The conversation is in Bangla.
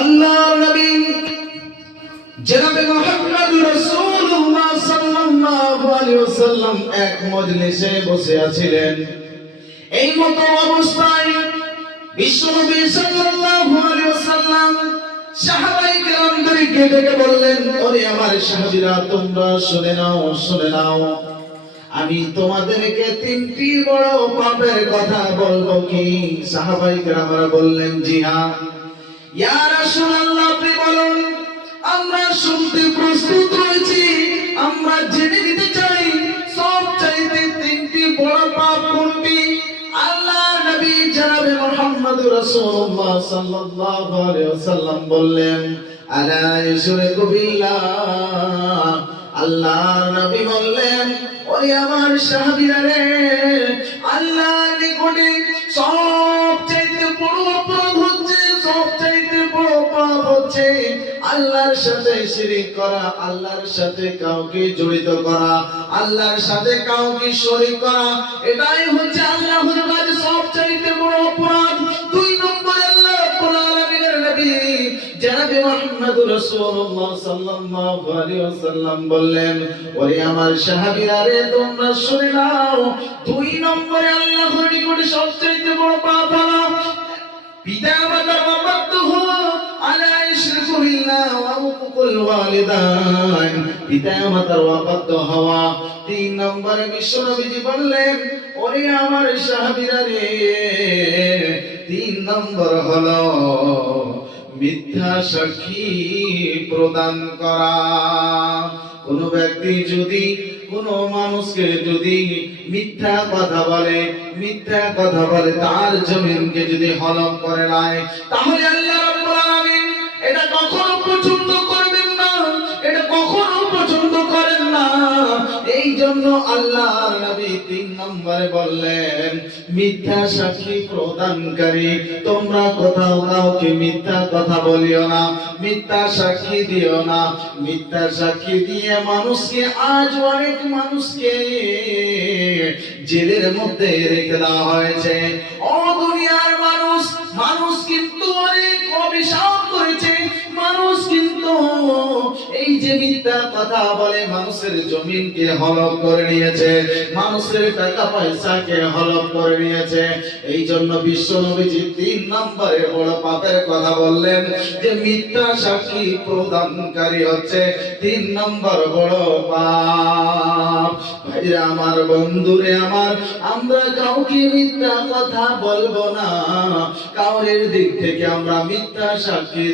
আল্লাহর নবী জনাবে মুহাম্মদ রাসূলুল্লাহ সাল্লাল্লাহু আলাইহি ওয়াসাল্লাম এক মজলিসে বসে আছিলেন। এই মতো অবস্থায় বিশ্বনবী সাল্লাল্লাহু আলাইহি ওয়াসাল্লাম সাহাবায়ে কেরামদেরকে ডেকে বললেন, ওরে আমার সাহাবীরা, তোমরা শুনে নাও, আমি তোমাদেরকে তিনটি বড় পাপের কথা বলবো কি? সাহাবায়ে কেরামরা বললেন, জি হ্যাঁ। ইয়া রাসূলুল্লাহ, আপনি বলুন, আমরা শুনতে প্রস্তুত রয়েছি, আমরা জেনে নিতে চাই সবচাইতে তিনটি বড় পাপ কোনটি? আল্লাহর নবী জনাবে মুহাম্মদুর রাসূলুল্লাহ সাল্লাল্লাহু আলাইহি ওয়াসাল্লাম বললেন, আলা ইশরিকু বিল্লাহ। আল্লাহর নবী বললেন, ওরে আমার সাহাবীরা রে, আল্লাহর নিকটে সবচাইতে বড় অপরাধ হচ্ছে, সবচাইতে বড় পাপ হচ্ছে আল্লাহর সাথে শিরক করা, আল্লাহর সাথে কাউকে জড়িত করা, আল্লাহর সাথে কাউকে শরীক করা। এটাই হচ্ছে আল্লাহর কাছে সবচাইতে বড় অপরাধ। দুই নম্বরে আল্লাহ রাব্বুল আলামিনের নবী জনাবে মুহাম্মদুর রাসূলুল্লাহ সাল্লাল্লাহু আলাইহি ওয়াসাল্লাম বললেন, ওরে আমার সাহাবীরা রে, তোমরা শুনে নাও, দুই নম্বরে আল্লাহর নিকটে সবচাইতে বড় পাপ হলো পিতামাতার অবাধ্য আলা ইশরিকু বিল্লাহ ওয়া উকুকুল ওয়ালিদাইন, পিতামাতার অবাধ্য হওয়া। তিন নম্বরে বিশ্বনবীজি বললেন, ওরে আমার সাহাবীরা রে, তিন নম্বর হলো মিথ্যা সাক্ষী প্রদান করা। কোন ব্যক্তি যদি কোন মানুষকে যদি মিথ্যা কথা বলে তার জমিনকে যদি হলফ করে নেয়, তাহলে আল্লাহ রাব্বুল আলামিন এটা কখনো পছন্দ করবেন না, এটা কখনো পছন্দ করেন না। এই জন্য আল্লাহর নবী তিন নম্বরে বললেন, মিথ্যা সাক্ষী প্রদানকারী, তোমরা কোথাও কাউকে মিথ্যা কথা বলিও না, মিথ্যা সাক্ষী দিও না। মিথ্যা সাক্ষী দিয়ে মানুষকে, আজ অনেক মানুষকে জেলের মধ্যে রেখে দেওয়া হয়েছে। ও দুনিয়ার মানুষ কিন্তু অনেক অভিশাপ করেছে, মানুষ কিন্তু এই যে মিথ্যা কথা বলে মানুষের জমিনকে হলফ করে নিয়েছে, মানুষের টাকা পয়সাকে হলফ করে নিয়েছে। এই জন্য বিশ্বনবীজি তিন নম্বরে বড় পাপের কথা বললেন যে মিথ্যা সাক্ষী প্রদানকারী হচ্ছে তিন নম্বর বড় পাপ। ভাইরা আমার, বন্ধুরে আমার, আমরা কাউকে মিথ্যা কথা বলবো না, কাউরের দিক থেকে আমরা মিথ্যা সাক্ষী